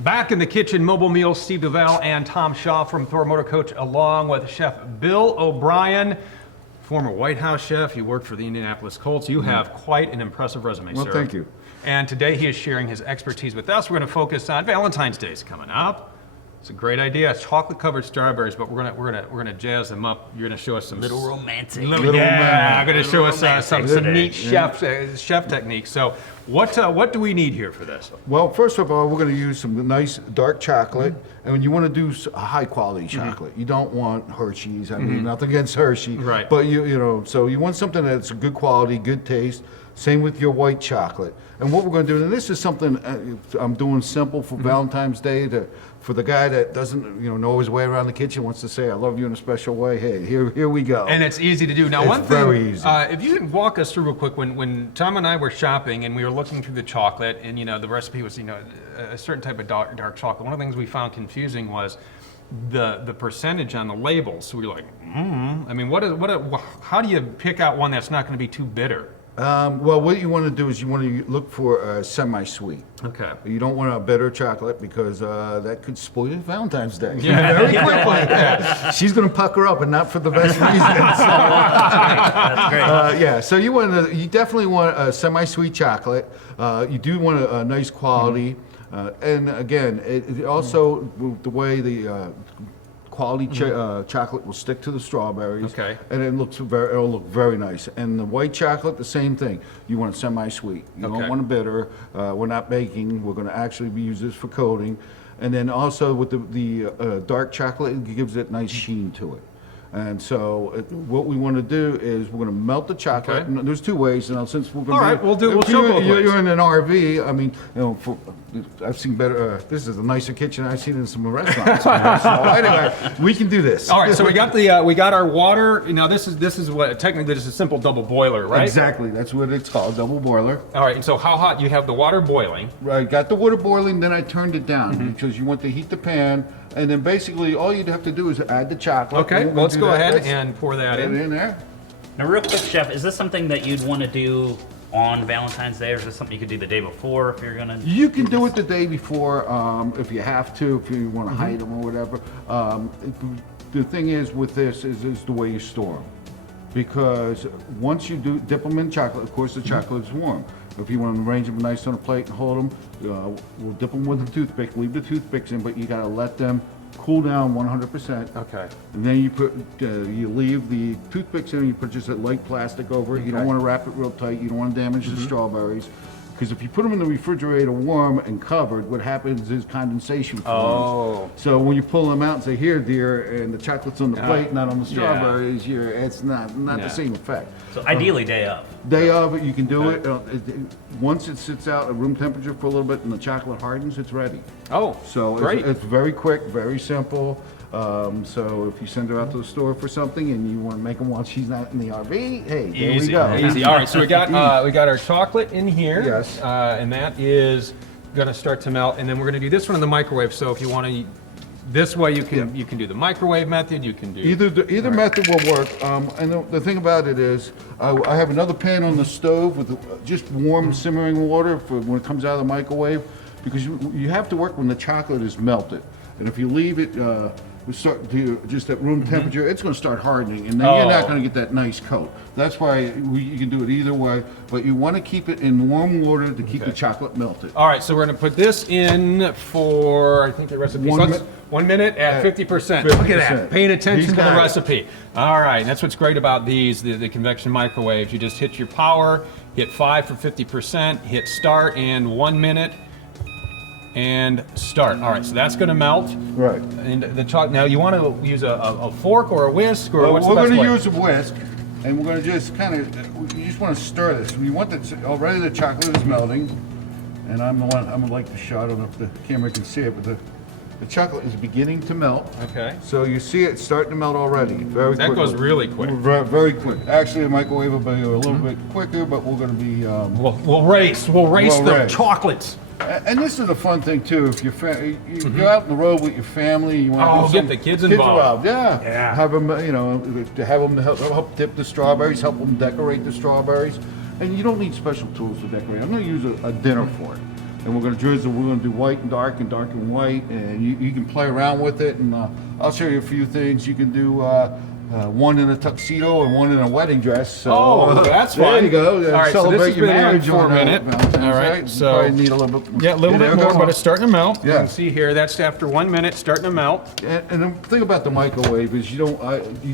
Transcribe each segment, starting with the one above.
Back in the kitchen, mobile meals, Steve Duval and Tom Shaw from ThorMotorCoach, along with Chef Bill O'Brien, former White House chef. You worked for the Indianapolis Colts. You have quite an impressive resume, sir. Well, thank you. And today he is sharing his expertise with us. We're going to focus on Valentine's Day is coming up. It's a great idea. It's chocolate-covered strawberries, but we're gonna jazz them up. You're gonna show us some little romantic. I'm gonna show us some neat chef techniques. So, what do we need here for this? Well, first of all, we're going to use some nice dark chocolate, and when you want to do a high-quality chocolate, you don't want Hershey's. I mean, nothing against Hershey, right? But you know, so you want something that's good quality, good taste. Same with your white chocolate. And what we're going to do, and this is something I'm doing simple for Valentine's Day for the guy that doesn't, know his way around the kitchen, wants to say, "I love you" in a special way. Hey, here we go. And it's easy to do. Now, it's very easy. If you can walk us through real quick, when Tom and I were shopping and we were looking through the chocolate, and the recipe was a certain type of dark chocolate. One of the things we found confusing was the percentage on the labels. So we were like, I mean, how do you pick out one that's not going to be too bitter? Well, what you want to do is you want to look for a semi-sweet. Okay. You don't want a bitter chocolate because that could spoil your Valentine's Day. Yeah, very quickly. Yeah. She's going to pucker up, and not for the best reason. That's great. Yeah. So you definitely want a semi-sweet chocolate. You do want a nice quality, and again, it also the way the quality chocolate will stick to the strawberries, and it'll look very nice. And the white chocolate, the same thing. You want it semi-sweet. You don't want it bitter. We're not baking. We're going to actually use this for coating. And then also with the dark chocolate, it gives it nice sheen to it. And so what we want to do is we're going to melt the chocolate. And there's two ways. And since we're going to we'll show both ways. You're in an RV. I mean, I've seen better. This is a nicer kitchen I've seen in some restaurants. So anyway, we can do this. All right. So we got our water. Now this is what technically this is a simple double boiler, right? Exactly. That's what it's called, double boiler. All right. And so how hot? You have the water boiling. Right. Got the water boiling. Then I turned it down because you want to heat the pan. And then basically all you'd have to do is add the chocolate. Okay, well, let's go ahead and pour that in there. Now, real quick, Chef, is this something that you'd want to do on Valentine's Day, or is this something you could do the day before if you're going to? You can do it the day before if you have to, if you want to hide them or whatever. The thing is with this is the way you store them. Because once you dip them in chocolate, of course the chocolate is warm. If you want to arrange them nice on a plate and hold them, we'll dip them with a toothpick, leave the toothpicks in, but you got to let them cool down 100%. Okay. And then you leave the toothpicks in, and you put just a light plastic over it. You don't want to wrap it real tight. You don't want to damage the strawberries. Because if you put them in the refrigerator warm and covered, what happens is condensation forms. So when you pull them out and say, "Here, dear," and the chocolate's on the plate, not on the strawberries, it's not the same effect. So ideally, day of. Day of, you can do it. Once it sits out at room temperature for a little bit and the chocolate hardens, it's ready. So great. It's very quick, very simple. So if you send her out to the store for something and you want to make them while she's not in the RV, hey, there we go. Easy. All right, so we got our chocolate in here. Yes. And that is going to start to melt, and then we're going to do this one in the microwave. So if you want to, this way you can do the microwave method. You can do either method will work. And the thing about it is, I have another pan on the stove with just warm simmering water for when it comes out of the microwave, because you have to work when the chocolate is melted, and if you leave it. Start to just at room temperature, it's going to start hardening, and then you're not going to get that nice coat. That's why you can do it either way, but you want to keep it in warm water to keep the chocolate melted. All right, so we're going to put this in for, I think the recipe says 1 minute at 50%. Look at that, paying attention to the recipe. All right, and that's what's great about these, the convection microwaves. You just hit your power, hit 5 for 50%, hit start, and 1 minute. And start. All right, so that's going to melt. Right. And the chocolate. Now, you want to use a fork or a whisk, or what's the best way? We're going to use a whisk, and we're going to just kind of. You just want to stir this. We want that already. The chocolate is melting, and I'm gonna like the shot. I don't know if the camera can see it, but the chocolate is beginning to melt. Okay. So you see it starting to melt already. Very quick. That goes really quick. Very quick. Actually, the microwave will be a little bit quicker, but we're going to be. We'll race the chocolates. And this is a fun thing too. If you go out on the road with your family, you want to get the kids involved. Yeah. Have them, to have them help dip the strawberries, help them decorate the strawberries, and you don't need special tools to decorate. I'm going to use a dinner fork. and we're going to drizzle. We're going to do white and dark and white, and you can play around with it. And I'll show you a few things. You can do one in a tuxedo and one in a wedding dress. So, oh, that's fun. There you go. All right, celebrate so this has your been marriage for a on minute. Valentine's All right, Day. so Probably need a little bit. Yeah, a little bit more, but it's starting to melt. Yeah. You can see here that's after 1 minute, starting to melt. And the thing about the microwave is you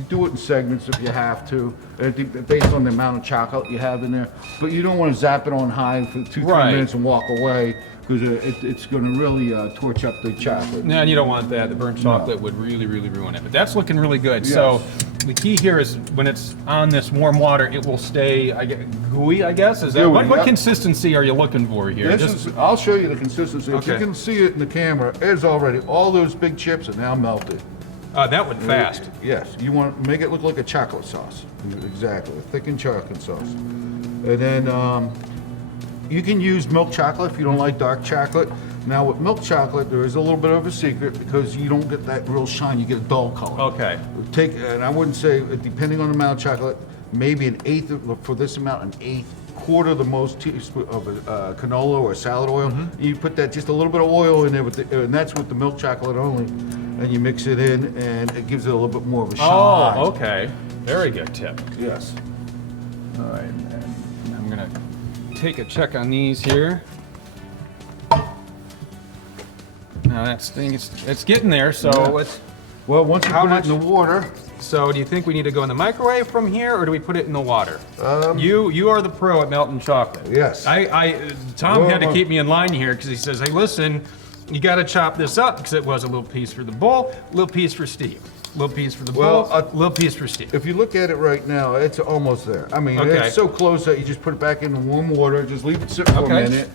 do it in segments if you have to, based on the amount of chocolate you have in there. But you don't want to zap it on high for 2-3 minutes and walk away, because it's going to really torch up the chocolate. No, you don't want that. The burnt chocolate would really, really ruin it. But that's looking really good. Yes. So the key here is when it's on this warm water, it will stay gooey, I guess. Is that Gooey, what yep. consistency are you looking for here? I'll show you the consistency. If you Okay. can see it in the camera, it's already, all those big chips are now melted. That went fast. Yes, you want to make it look like a chocolate sauce. Exactly, a thickened chocolate sauce. And then you can use milk chocolate if you don't like dark chocolate. Now with milk chocolate, there is a little bit of a secret, because you don't get that real shine, you get a dull color. Okay. And I wouldn't say, depending on the amount of chocolate, maybe an eighth, for this amount, an eighth, quarter the most teaspoon of canola or salad oil. You put that, just a little bit of oil in there, and that's with the milk chocolate only. And you mix it in, and it gives it a little bit more of a shine. Oh, okay. Very good tip. Yes. All right, and I'm gonna take a check on these here. Now that's thing, it's getting there. So let's. Well, once you How put much- it in the water, So do you think we need to go in the microwave from here, or do we put it in the water? You are the pro at melting chocolate. Yes. Tom had to Well, keep me in line here, because he says, hey, listen, you got to chop this up, because it was a little piece for the bowl, a little piece for Steve. A little piece for the bowl, a little piece for Steve. if you look at it right now, it's almost there. I mean, Okay. it's so close that you just put it back in the warm water, just leave it sit for Okay. a minute,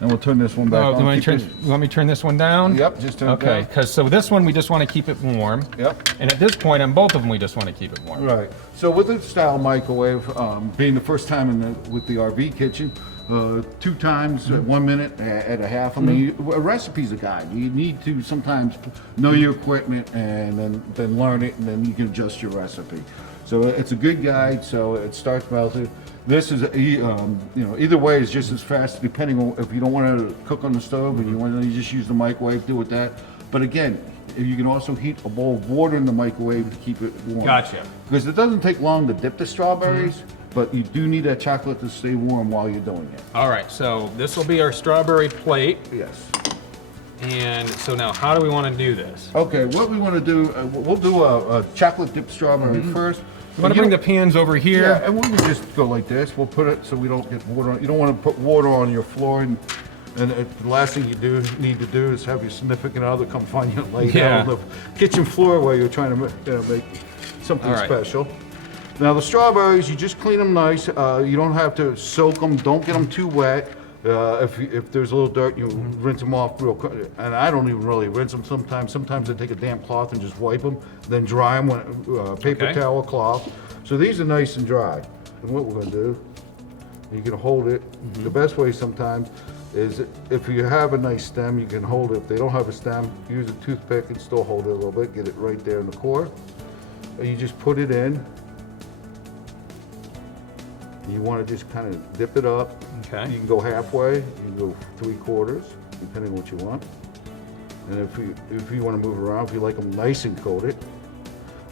and we'll turn this one back Oh, on. you want Keep me to turn this one down? Yep, just turn it Okay, down. because so this one, we just want to keep it warm. Yep. And at this point, on both of them, we just want to keep it warm. Right. So with the style microwave, being the first time with the RV kitchen, 2 times, 1 minute at a half. I mean, a recipe's a guide. You need to sometimes know your equipment and then learn it, and then you can adjust your recipe. So it's a good guide. So it starts melted. This is, either way is just as fast, depending on if you don't want to cook on the stove and you want to just use the microwave, do with that. But again, you can also heat a bowl of water in the microwave to keep it warm. Gotcha. Because it doesn't take long to dip the strawberries, but you do need that chocolate to stay warm while you're doing it. All right, so this will be our strawberry plate. Yes. And so now, how do we want to do this? Okay, what we want to do, we'll do a chocolate dipped strawberry first. I'm going to bring the pans over here. Yeah, and we can just go like this. We'll put it so we don't get water on. You don't want to put water on your floor, and the last thing you need to do is have your significant other come find you and lay down on the kitchen floor while you're trying to make something All right. special. Now the strawberries, you just clean them nice. You don't have to soak them. Don't get them too wet. If there's a little dirt, you rinse them off real quick. And I don't even really rinse them sometimes. Sometimes I take a damp cloth and just wipe them, then dry them with paper Okay. towel, cloth. So these are nice and dry. And what we're gonna do, you can hold it. The best way sometimes is if you have a nice stem, you can hold it. If they don't have a stem, use a toothpick and still hold it a little bit. Get it right there in the core. And you just put it in. You want to just kind of dip it up. Okay. You can go halfway. You can go 3/4, depending on what you want. And if you want to move around, if you like them nice and coated.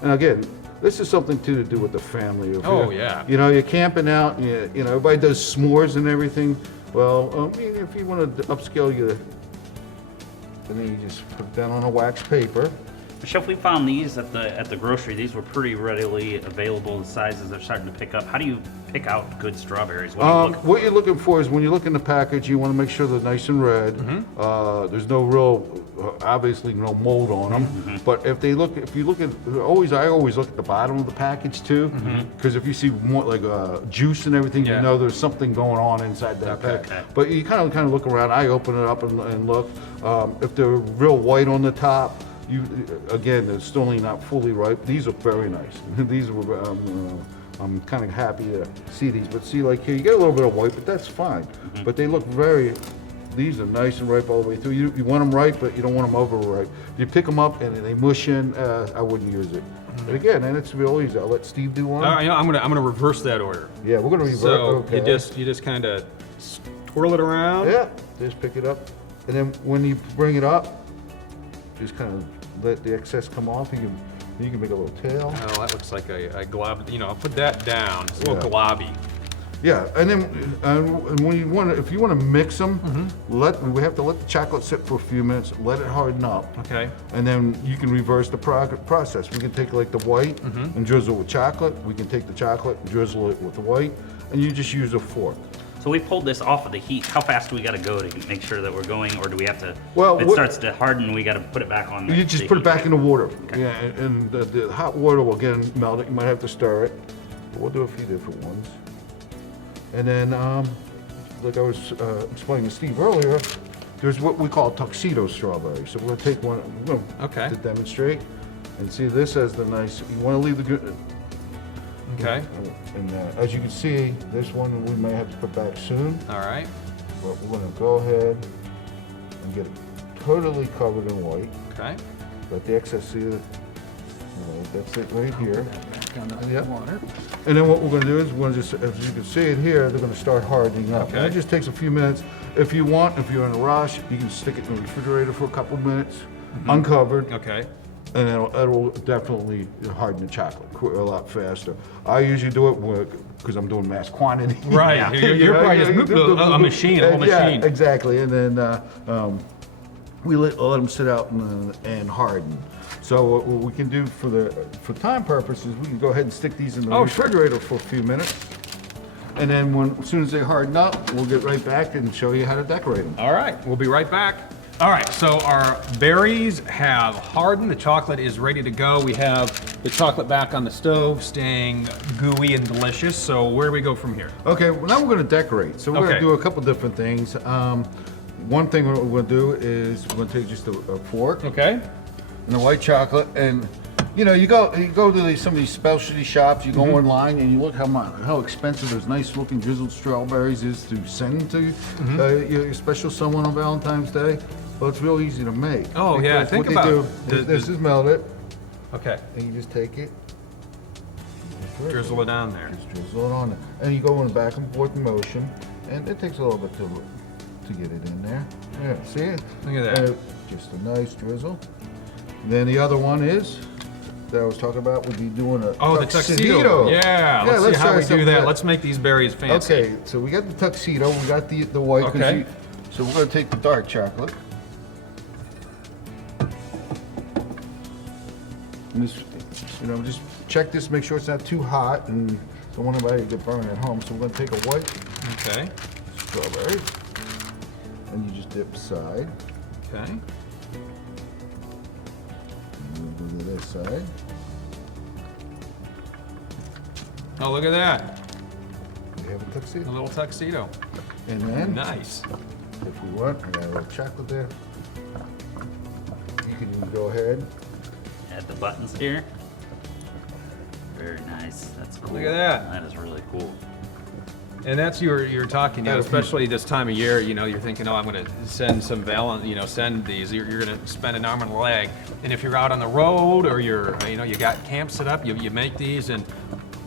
And again, this is something too to do with the family. If Oh, you're- yeah. You know, you're camping out. Everybody does s'mores and everything. Well, if you want to upscale your, and then you just put it down on a wax paper. Chef, we found these at the grocery. These were pretty readily available in sizes they're starting to pick up. How do you pick out good strawberries? What do you look for? What you're looking for is when you look in the package, you want to make sure they're nice and red. There's no real, obviously no mold on them. But if you look at, I always look at the bottom of the package too, because if you see more like juice and everything, Yeah. you know there's something going on inside that pack. Okay. But you kind of look around. I open it up and look. If they're real white on the top, they're still not fully ripe. These are very nice. These were, I'm kind of happy to see these. But see, like here, you get a little bit of white, but that's fine. But they look these are nice and ripe all the way through. You want them ripe, but you don't want them overripe. If you pick them up and they mush in, I wouldn't use it. But again, and it's real easy. I'll let Steve do one. I'm gonna reverse that order. Yeah, we're gonna reverse. So Okay. you just kind of twirl it around. Yeah, just pick it up. And then when you bring it up, just kind of let the excess come off. You can make a little tail. Oh, that looks like a glob. You know, I'll put that down. It's a little globby. Yeah, and then and when you want to, if you want to mix them, we have to let the chocolate sit for a few minutes, let it harden up. Okay. And then you can reverse the process. We can take like the white and drizzle with chocolate. We can take the chocolate and drizzle it with the white, and you just use a fork. So we pulled this off of the heat. How fast do we got to go to make sure that we're going, or do we have to? Well, if it starts to harden, we got to put it back on. You just put it back in the water. Okay. Yeah, and the hot water will again melt it. You might have to stir it. But we'll do a few different ones. And then, like I was explaining to Steve earlier, there's what we call tuxedo strawberries. So we're gonna take one to demonstrate, and see this as the nice. You want to leave the good. Okay. And as you can see, this one we may have to put back soon. All right. But we're gonna go ahead and get it totally covered in white. Okay. Let the excess see it. That's it right here. Yep. Water. And then what we're going to do is we're going to just, as you can see it here, they're going to start hardening up. Okay. And it just takes a few minutes. If you want, if you're in a rush, you can stick it in the refrigerator for a couple of minutes, uncovered. Okay. And it'll definitely harden the chocolate a lot faster. I usually do it because I'm doing mass quantity. Right. You're probably just a machine, a whole machine. Yeah, exactly. And then we let them sit out and harden. So what we can do for time purposes, we can go ahead and stick these in the refrigerator for a few minutes. And then as soon as they harden up, we'll get right back and show you how to decorate them. All right, we'll be right back. All right, so our berries have hardened. The chocolate is ready to go. We have the chocolate back on the stove, staying gooey and delicious. So where do we go from here? Okay, well, now we're going to decorate. So we're going to do a couple different things. One thing we're going to do is we're going to take just a fork. Okay. And the white chocolate, and you know, you go to some of these specialty shops. You go online and you look how expensive those nice looking drizzled strawberries is to send to your special someone on Valentine's Day. Well, it's real easy to make. Oh yeah, think what about they do. This is melted. Okay. And you just take it, Drizzle it down there. just drizzle it on there, and you go in a back and forth motion, and it takes a little bit to get it in there. Yeah, see it? Look at that. Just a nice drizzle. Then the other one is that I was talking about would be doing a the tuxedo. Yeah, let's see how we do that. Let's make these berries fancy. Okay, so we got the tuxedo, we got the white. Okay. So we're gonna take the dark chocolate. And this, just check this, make sure it's not too hot, and don't want anybody to get burned at home. So we're gonna take a white Okay. strawberry, and you just dip aside. Okay. Move to this side. Oh, look at that. We have a tuxedo. A little tuxedo. And then, Nice. if we want, I got a little chocolate there. You can go ahead. Add the buttons here. Very nice. That's cool. Look at that. That is really cool. And that's you're talking, especially this time of year, you're thinking, oh, I'm going to send some send these. You're going to spend an arm and a leg. And if you're out on the road or you got camp set up, you make these, and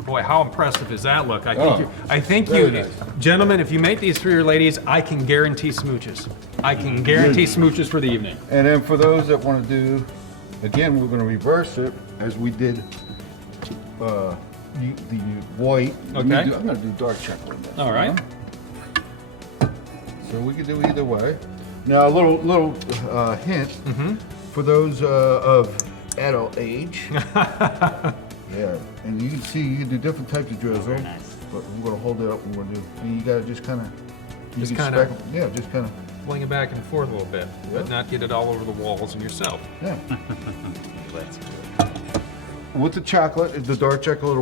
boy, how impressive does that look? I think you, nice. Gentlemen, if you make these for your ladies, I can guarantee smooches. I can guarantee smooches for the evening. And then for those that want to do, again, we're going to reverse it as we did the white. Okay. I'm going to do dark chocolate. All right. So we can do either way. Now a little hint for those of adult age. Yeah, and you can see you can do different types of drizzle. Very nice. But we're going to hold it up and we're going to do, and you got to just kind of, just kind of. Fling it back and forth a little bit, but not get it all over the walls and yourself. Yeah. That's good. With the chocolate, the dark chocolate,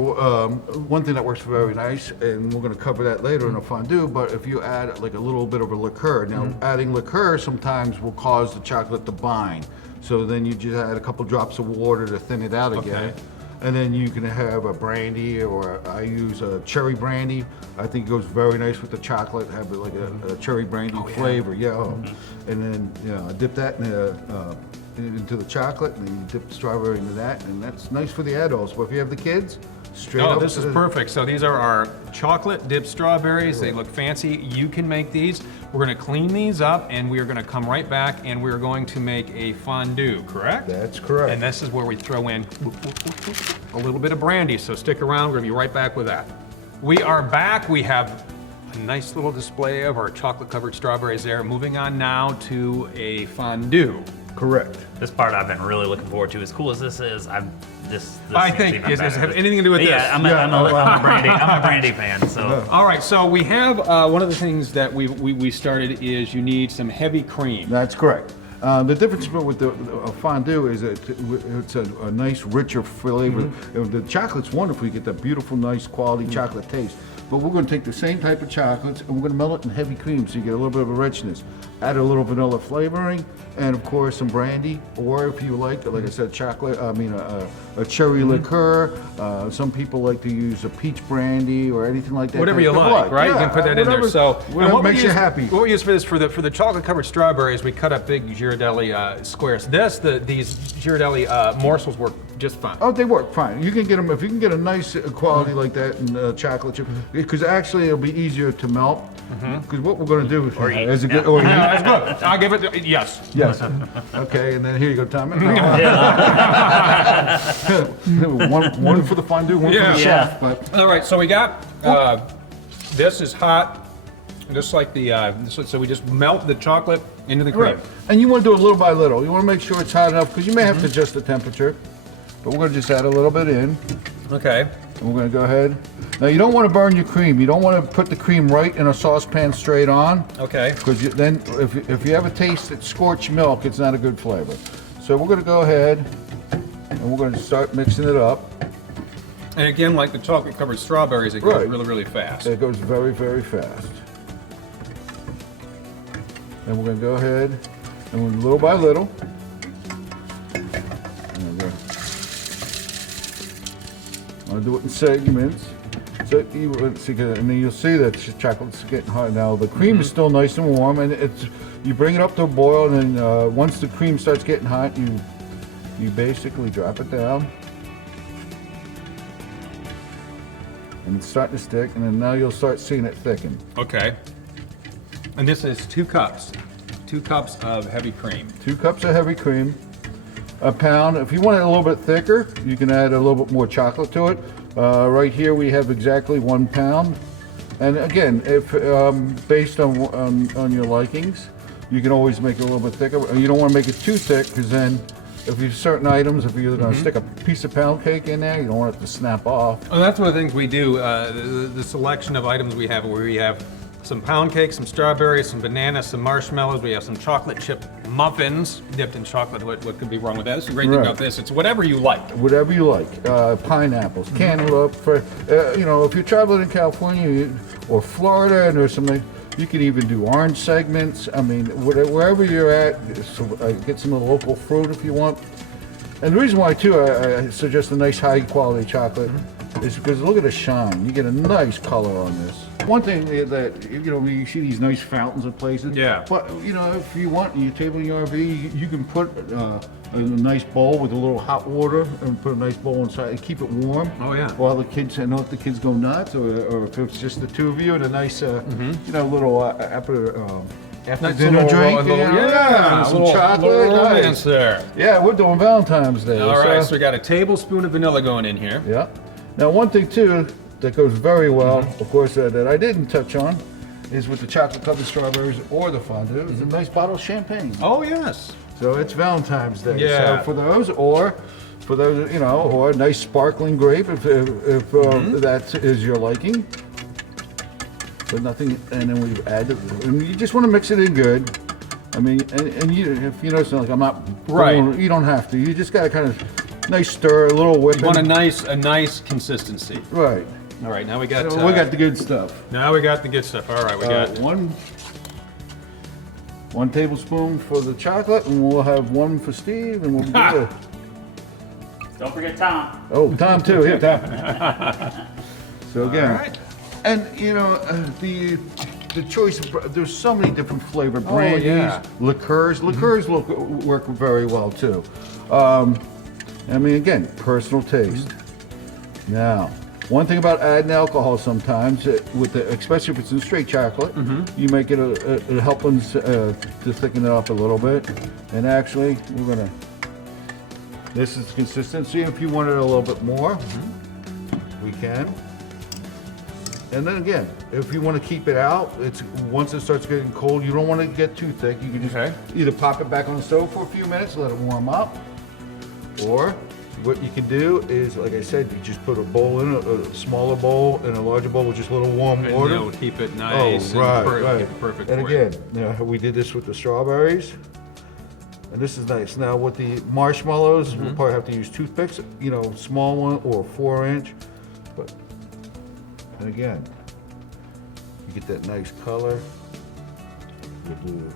one thing that works very nice, and we're going to cover that later in a fondue, but if you add like a little bit of a liqueur. Now, adding liqueur sometimes will cause the chocolate to bind. So then you just add a couple drops of water to thin it out again. Okay. And then you can have a brandy, or I use a cherry brandy. I think it goes very nice with the chocolate, have it like a cherry brandy flavor. Yeah. And then I dip that into the chocolate, and then you dip the strawberry into that, and that's nice for the adults. But if you have the kids, straight Oh, up. this is perfect. So these are our chocolate dipped strawberries. They look fancy. You can make these. We're gonna clean these up and we are gonna come right back and we're going to make a fondue, correct? That's correct. And this is where we throw in a little bit of brandy. So stick around, we're gonna be right back with that. We are back. We have a nice little display of our chocolate covered strawberries there. Moving on now to a fondue. Correct. This part I've been really looking forward to. As cool as this is, this I seems think, even does better. it have anything to do with this? Yeah, I'm a brandy fan. So All right, so we have one of the things that we started is you need some heavy cream. That's correct. The difference with the fondue is that it's a nice, richer flavor. The chocolate's wonderful. You get that beautiful, nice, quality chocolate taste. But we're going to take the same type of chocolates and we're going to melt it in heavy cream so you get a little bit of a richness. Add a little vanilla flavoring and, of course, some brandy, or if you like I said, chocolate. A cherry liqueur. Some people like to use a peach brandy or anything like that. Whatever you like, right? Yeah, you can put that in there. So, whatever what we makes you use- happy. What we use for this, for the chocolate covered strawberries, we cut up big Ghirardelli squares. These Ghirardelli morsels work just fine. Oh, they work fine. You can get them if you can get a nice quality like that in chocolate chip, because actually it'll be easier to melt. Because what we're going to do is eat. good. Or eat. Yeah, that's good. I'll give it, yes. Yes. Okay, and then here you go, Tom. one for the fondue, one Yeah. for the chef. But All right, so we got, this is hot, just like the, so we just melt the chocolate into the cream. right, and you want to do it little by little. You want to make sure it's hot enough because you may have to adjust the temperature. But we're going to just add a little bit in. Okay. And we're going to go ahead. Now you don't want to burn your cream. You don't want to put the cream right in a saucepan straight on. Okay. Because then, if you ever taste it scorched milk, it's not a good flavor. So we're going to go ahead and we're going to start mixing it up. And again, like the chocolate covered strawberries, it goes Right. really, really fast. It goes very, very fast. And we're going to go ahead and little by little. I'm going to do it in segments. So and then you'll see that the chocolate's getting hot now. The cream is still nice and warm, and you bring it up to a boil, and then once the cream starts getting hot, you basically drop it down, and it's starting to stick. And then now you'll start seeing it thicken. Okay. And this is 2 cups. 2 cups of heavy cream. 2 cups of heavy cream, a pound. If you want it a little bit thicker, you can add a little bit more chocolate to it. Right here we have exactly 1 pound. And again, if based on your likings, you can always make it a little bit thicker. You don't want to make it too thick because then if you certain items, if you're going to stick a piece of pound cake in there, you don't want it to snap off. Oh, that's one of the things we do. The selection of items we have, where we have some pound cake, some strawberries, some bananas, some marshmallows. We have some chocolate chip muffins dipped in chocolate. What could be wrong with that? That's the great thing Right. about this. It's whatever you like. Whatever you like, pineapples, cantaloupe. If you're traveling in California or Florida and there's something, you can even do orange segments. I mean, wherever you're at, get some of the local fruit if you want. And the reason why too, I suggest a nice high quality chocolate is because look at the shine. You get a nice color on this. One thing that you see these nice fountains of places. Yeah. But if you want, you table in your RV, you can put a nice bowl with a little hot water and put a nice bowl inside and keep it warm. Oh, yeah. While the kids, I know if the kids go nuts, or if it's just the two of you and a nice, little after Nice dinner little- drink. little- yeah, a some little- chocolate. little Nice. romance there. Yeah, we're doing Valentine's Day. All right, so we got a tablespoon of vanilla going in here. Yeah. Now, one thing too that goes very well, of course, that I didn't touch on, is with the chocolate-covered strawberries or the fondue, is a nice bottle of champagne. Oh, yes. So it's Valentine's Day. Yeah. So for those, or a nice sparkling grape, if that is your liking. But nothing, and then we add it. And you just want to mix it in good. I mean, and you, if you know something, like I'm not Right. You don't have to. You just got to kind of nice stir, a little whipping. You want a nice consistency. Right. All right, now we got. So we got the good stuff. Now we got the good stuff. All right, we got. One tablespoon for the chocolate, and we'll have 1 for Steve, and we'll be good. don't forget Tom. Oh, Tom too. Here, Tom. So again, All right. and the choice. There's so many different flavor brandies, yeah. liqueurs. Liqueurs work very well too. I mean, again, personal taste. Now, One thing about adding alcohol sometimes, especially if it's in straight chocolate, you make it it'll help them to thicken it up a little bit. And actually, this is consistency. If you want it a little bit more, we can. And then again, if you want to keep it out, once it starts getting cold, you don't want to get too thick. You can just either pop it back on the stove for a few minutes, let it warm up, or what you can do is, like I said, you just put a bowl in, a smaller bowl and a larger bowl with just a little warm water. And keep it nice Keep and it perfect And for you. again, we did this with the strawberries. And this is nice. Now with the marshmallows, we'll probably have to use toothpicks, small one or 4-inch. And again, you get that nice color. You do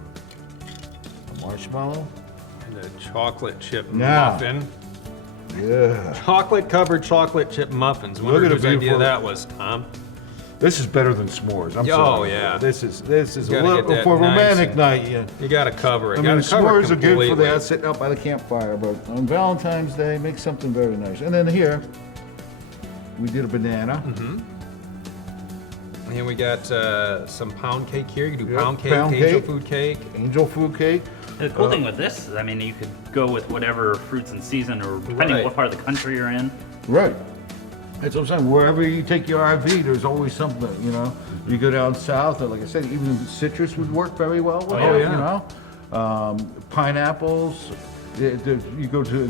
a marshmallow. And a chocolate chip Now. muffin. Yeah. Chocolate covered chocolate chip muffins. Look Wonder at whose the idea beautiful- that was, Tom. This is better than s'mores. I'm Oh, sorry. yeah. This is You a gotta little get that for a nice romantic and- night. Yeah. You gotta cover it. I mean, Gotta cover it s'mores are good for completely. that, sitting out by the campfire, but on Valentine's Day, make something very nice. And then here, we did a banana. And we got some pound cake here. You can do Yep, pound cake, pound angel cake. food cake. Angel food cake. The cool thing with this is, I mean, you could go with whatever fruits in season, or depending Right. on what part of the country you're in. Right. That's what I'm saying. Wherever you take your RV, there's always something, You go down south, like I said, even citrus would work very well with Oh, it, yeah. Pineapples. You go to,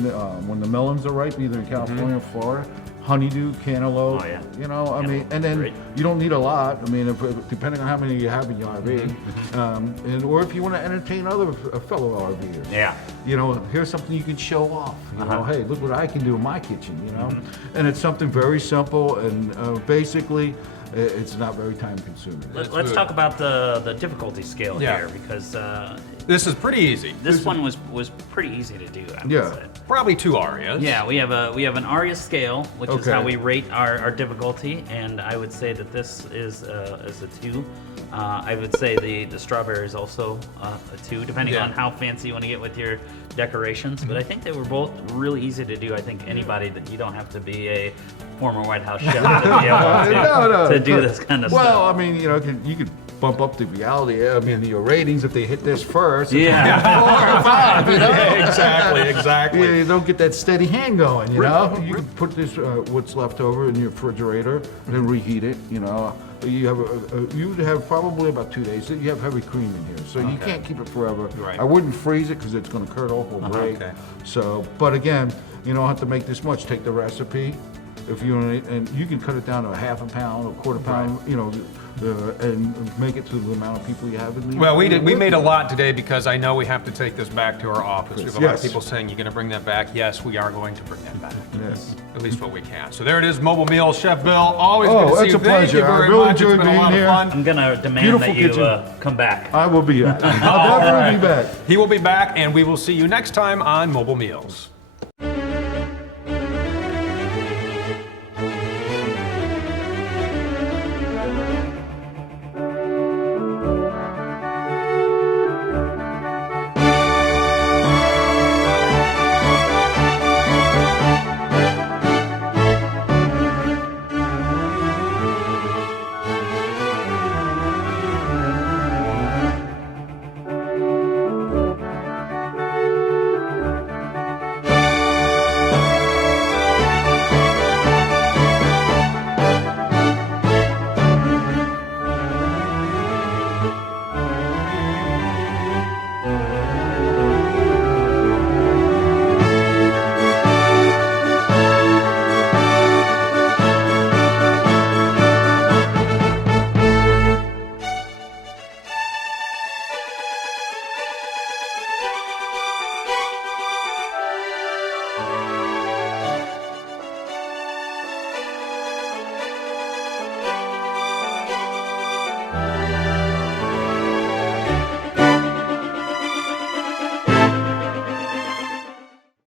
when the melons are ripe, either in California or Florida, honeydew, cantaloupe. Oh, yeah. I mean, and then Great. you don't need a lot. I mean, depending on how many you have in your RV. Or if you want to entertain other fellow RVers. Yeah. Here's something you can show off. Hey, look what I can do in my kitchen, And it's something very simple, and basically, it's not very time consuming. Let's good. talk about the difficulty scale Yeah. here, because This is pretty easy. this one was pretty easy to do. I would Yeah. say. Probably 2 Arias. Yeah, we have an ARIA scale, which is Okay. how we rate our difficulty, and I would say that this is a 2. I would say the strawberry is also a 2, depending Yeah. on how fancy you want to get with your decorations. But I think they were both really easy to do. I think anybody that you don't have to be a former White House chef to be able to do this kind of Well, stuff. I mean, you could bump up the reality. I mean, your ratings if they hit this first. Yeah. 4 or 5. Exactly. Yeah, you don't get that steady hand going. You can put this what's left over in your refrigerator and reheat it. You would have probably about 2 days. You have heavy cream in here, so you can't keep it forever. Right. I wouldn't freeze it because it's going to curdle or break. Okay. So, but again, you don't have to make this much. Take the recipe. If you and you can cut it down to a half a pound, a quarter pound, and make it to the amount of people you have in the. Well, we made a lot today because I know we have to take this back to our office. We have a lot of Yes. people saying, "You're going to bring that back?" Yes, we are going to bring that back. Yes. At least what we can. So there it is, Mobile Meals, Chef Bill. Always good to see it's you. a pleasure. Thank you I very really much. It's enjoyed been a being lot here. of fun. I'm gonna demand Beautiful that you kitchen. come back. I will be back. I'll definitely be back. He will be back, and we will see you next time on Mobile Meals.